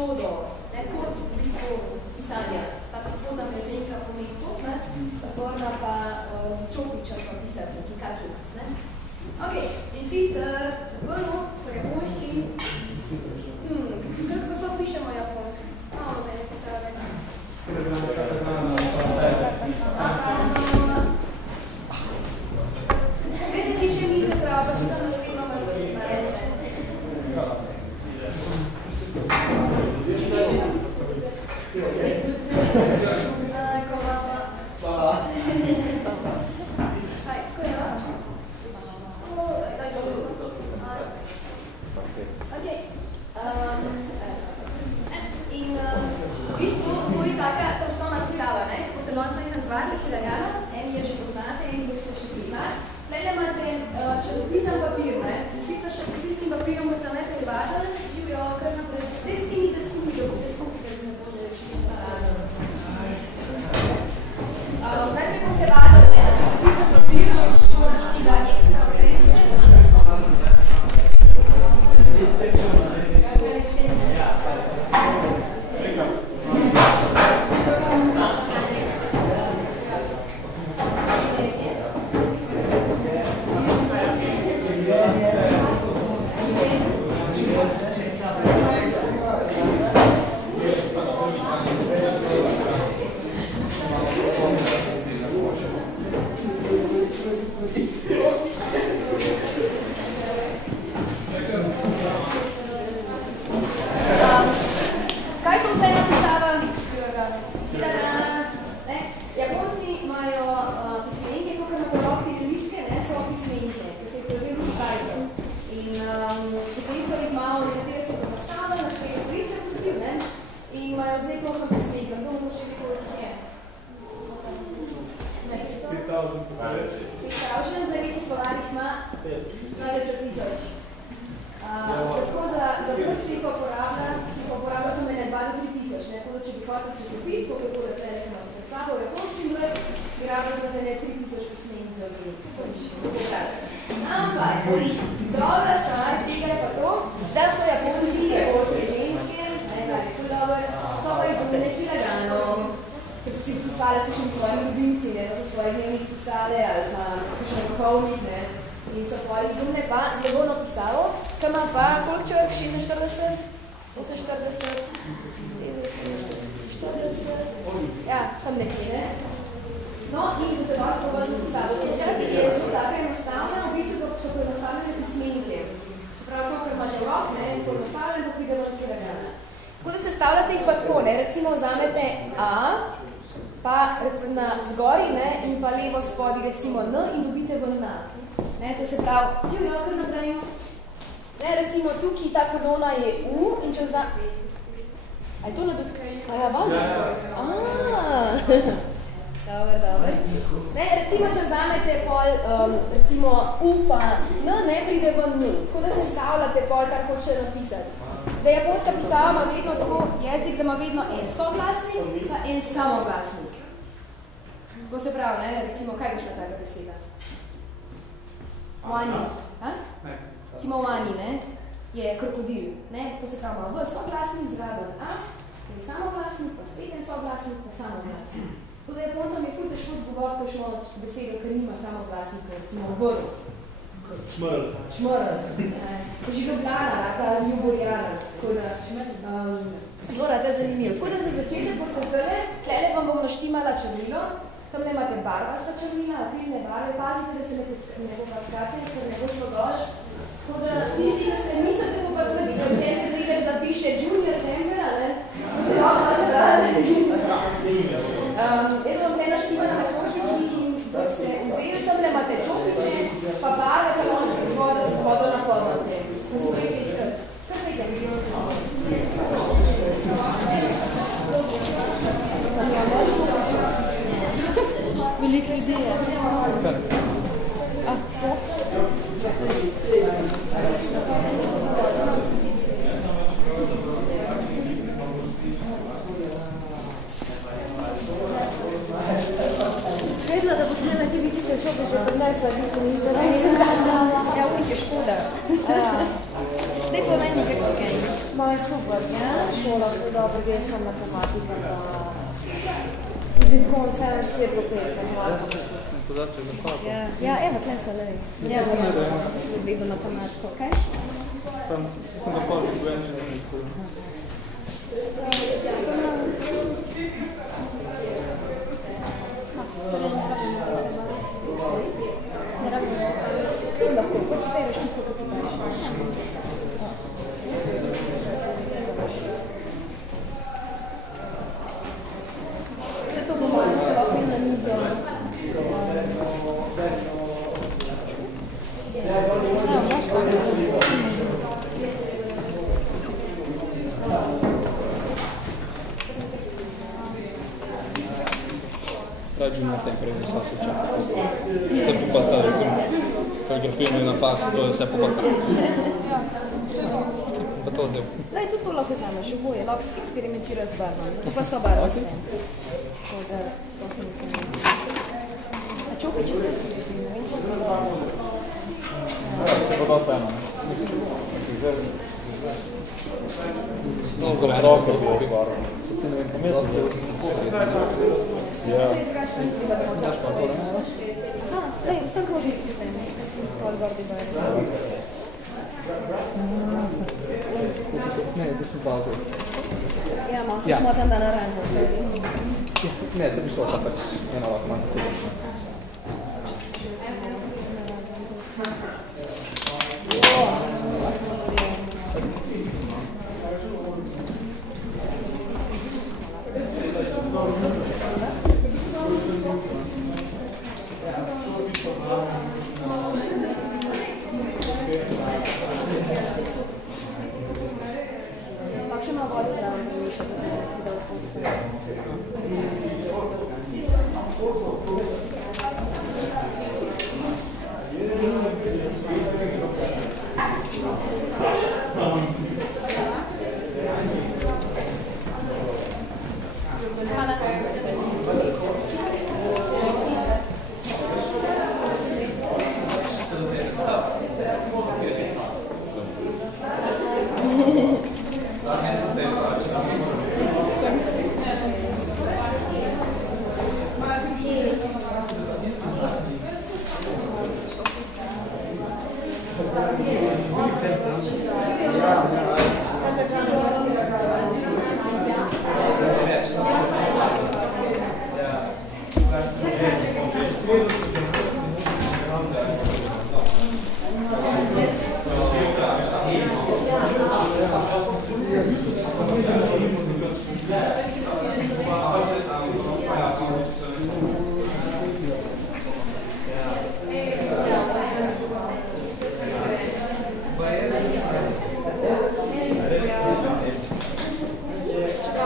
metodo, ne, pot v bistvu pisanja. Ta spodna pesmenka pomeni pot, ne, zgorna pa čopiča pa pisatelj, kak je nas, ne. Ok, in sicer vrlo premošči, kako pa sploh pišemo japonsko? Malo zdaj ne pisave. Glede si še mize zdravo, pa si tam nasledno vrsto naredite. V bistvu, to je taka osnovna pisava, ne? Kako se danes nekaj nazvali, hiragana, eni je že poznate, eni boste še spoznali. Tlele imate časopisan papir, ne? In sicer časopisnim papirom boste najprej vadili, jo kar naprej. Dajte ti mi se skupaj, da boste skupaj, da ne boste čisto razen. Najprej boste vadili, ne? Časopisan papir, da si ga ekstra vzrejte. Zdaj, japonska pisava ima vedno tako jezik, da ima vedno en soglasnik pa en samoglasnik. Tako se pravi, ne? Recimo, kaj boš na taka beseda? Wani. Recimo wani, ne? Je krokodil. Ne? To se pravi, ima v soglasnik, zraven a, in samoglasnik, pa spet en soglasnik, pa samoglasnik. Tako da Japoncam je ful težko zgovoriti, ko šlo besedo, ker nima samoglasnika, recimo vrl. Šmrl. Šmrl. Že Ljubljana, ta Ljuborjana. Zelo rada zanimivo. Tako da za začetek boste zdaj, tlele vam bom naštimala črnilo, tam ne imate barvasta črnila, akrilne barve, pazite, da se ne bo packate, ker ne bo šlo dol. Tako da tisti, da se mislite, bo packati, da vse se nekaj zapiše Junior Member, ne? Ja, pa zbrali. Jaz vam tle naštimala na košničnih in boste vzeli, tam ne imate čopiče, pa barve, talončke z vodo, se z vodo napornate. Da se pojete iskati. Kar nekaj. Veliko ljudi je. Vedela, da bo snela ti biti se šobe že podnesla, da se mi zarej. Ja, uvijek je škoda. Daj povej mi, kak si kaj. je super, ja? Šola, to je dobro, jaz sem matematika, pa... Zdi tako, vse je 4 do 5, matematika. Ja, evo, tle se lej. Ja, se bi do matematiko, okej? Tam sem ga pol dobenčen, da sem skoro. Tudi lahko, hoč pereš tisto, kako pereš. Vse to bomo se lahko in na nizo. Rad bi na tem prezisal se čaka. Se popaca, recimo, kaligrafijno na faksu, to je vse popaca. Pa to vzel. Lej, tudi to lahko zameš, oboje, lahko eksperimentiraš z barvami, zato pa so barva s tem. Da sploh nekaj ne. A čokaj čisto si ne vem, če bi bilo. Se bo to vseeno. No, zelo Dobro, zelo stvarno. To si ne vem, pomislim, da Vse drugače ni treba, da bomo vsak svoj. Aha, lej, vsem krožnik si vzemi, da si pol gordi barvi. Ne, zdaj sem pauzel. Ja, malo se smotam, da narazno vse. Ne, zdaj bi šlo, pa pač eno lahko malo se sebiš. Še malo vode zraven premišati, da vzpostavim.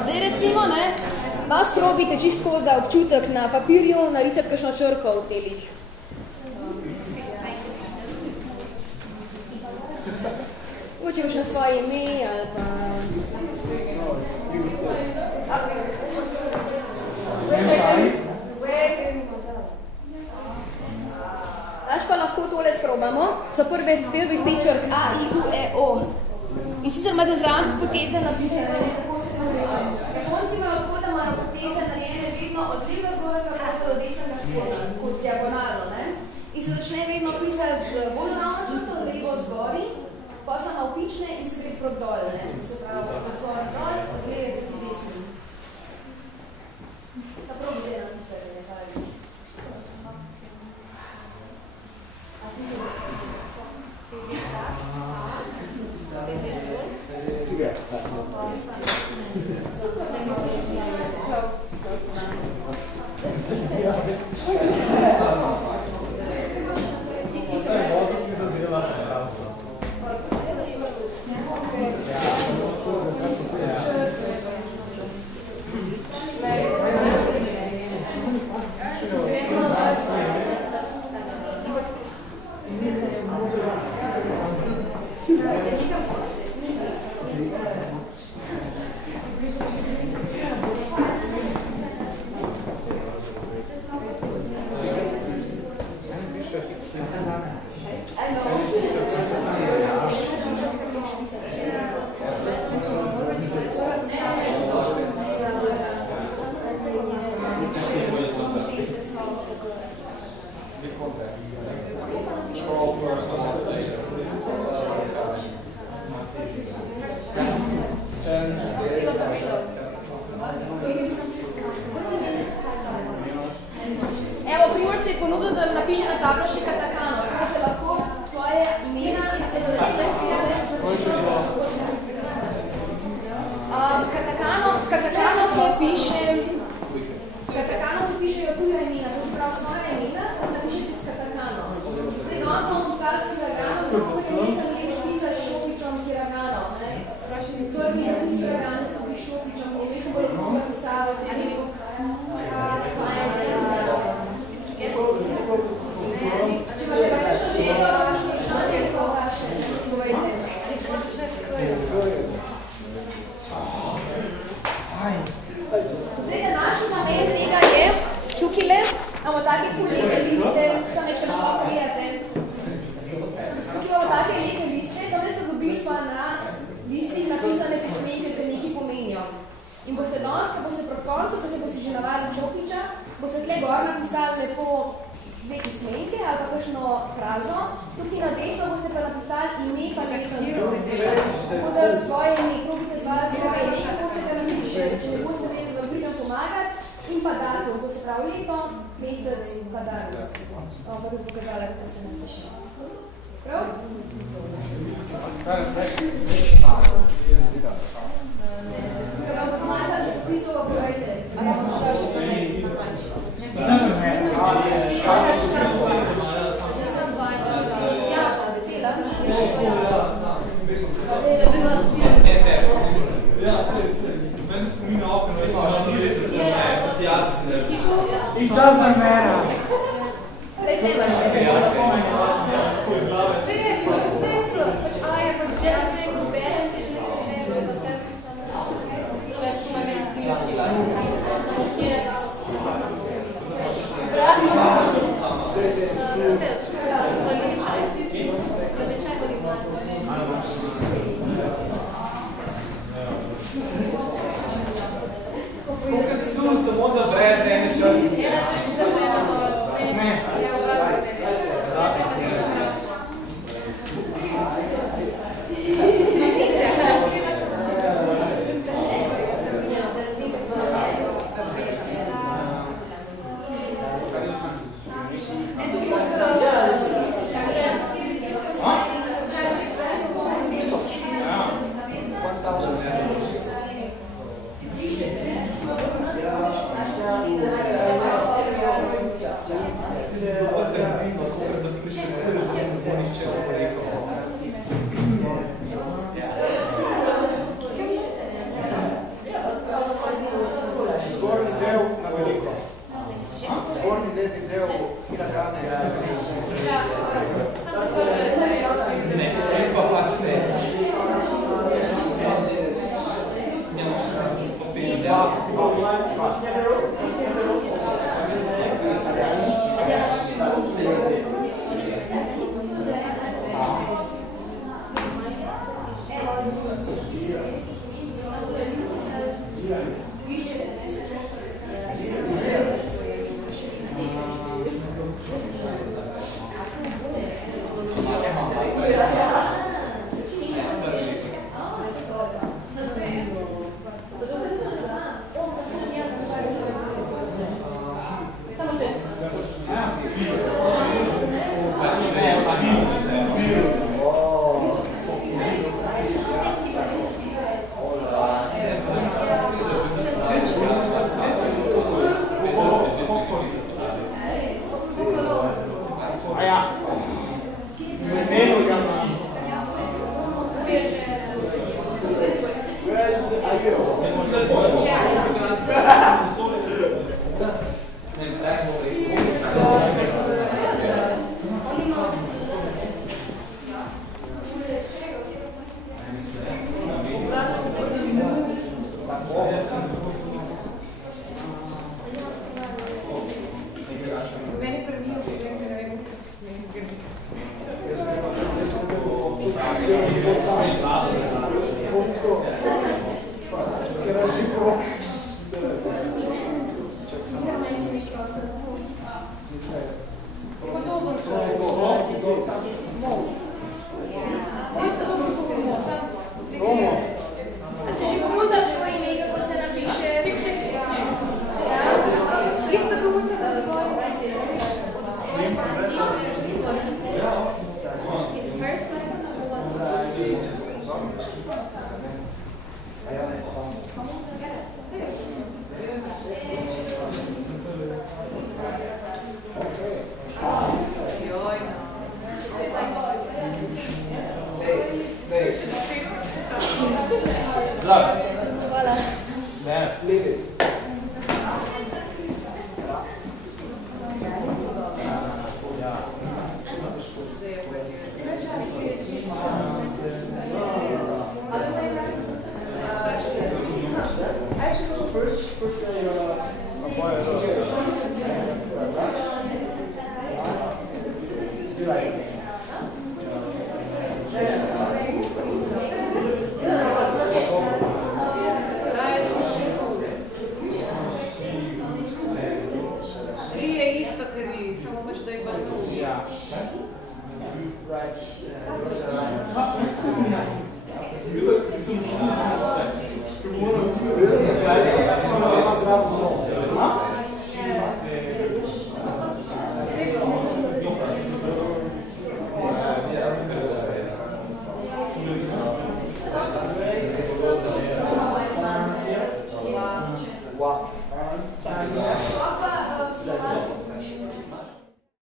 Zdaj recimo, ne, vas probite čisto za občutek na papirju narisati kakšno črko v telih. Mogoče boš na svoje ime ali pa... Daš pa lahko tole sprobamo. So prvih 5 črk A, I, U, E, O. In sicer imate zraven tudi poteze napisane, tako se nareče. Japonci imajo tako, da imajo poteze narejene vedno od levega zgornjega kota do desnega spodnja, kot diagonalno, ne? In se začne vedno pisati z vodoravno črto, levo zgori, pa so navpične in se gre proti dol, ne? Se pravi, od zgornja dol, od leve proti desni. Ta probite napisati, ne kaj. A ti to super, ne misliš, že si prav. Evo, Primor se je ponudil, da napiše na tablo še katakano. Imate lahko svoje imena in se presete. S katakano se pišejo tuja imena, to se pravi svoje imena, napišete s katakano. Zdaj, no, to pisal si Hiragano, zato je nekaj leč pisal Šopičom Hiragano. Prvi zapis Hiragane so bili Šopičom, in nekaj bolj nisem pisala, oziroma nekaj če pa še kakšno željo, kakšno vprašanje, to vaše, povejte. Zdaj, današnji namen tega je, tukaj le, imamo take lepe liste, sam večkrat šlo pogledate. Tukaj imamo take lepe liste, tam so dobili pa na listih napisane pismenke, ki nekaj pomenijo. In boste danes, ko boste proti koncu, ko se boste že navali Čopiča, boste tle gor napisali lepo dve pismenke ali pa kakšno frazo. Tukaj na desno boste pa napisali ime pa nekaj. Tako da svoje ime, probite zvali svoje ime, kako se ga napiše, če ne boste vedeli, da pridem pomagati, in pa datum, to se pravi leto, mesec in pa datum. Pa tudi pokazala, kako se napiše. Prav? Kaj vam bo zmanjka, če spisova povejte? Ali vam to še to ne? It doesn't matter. Samo da brez ene črnice. Ne. Gotovo. Ri je isto, kar ri, samo pač da je pa tu. Ja. Mislim,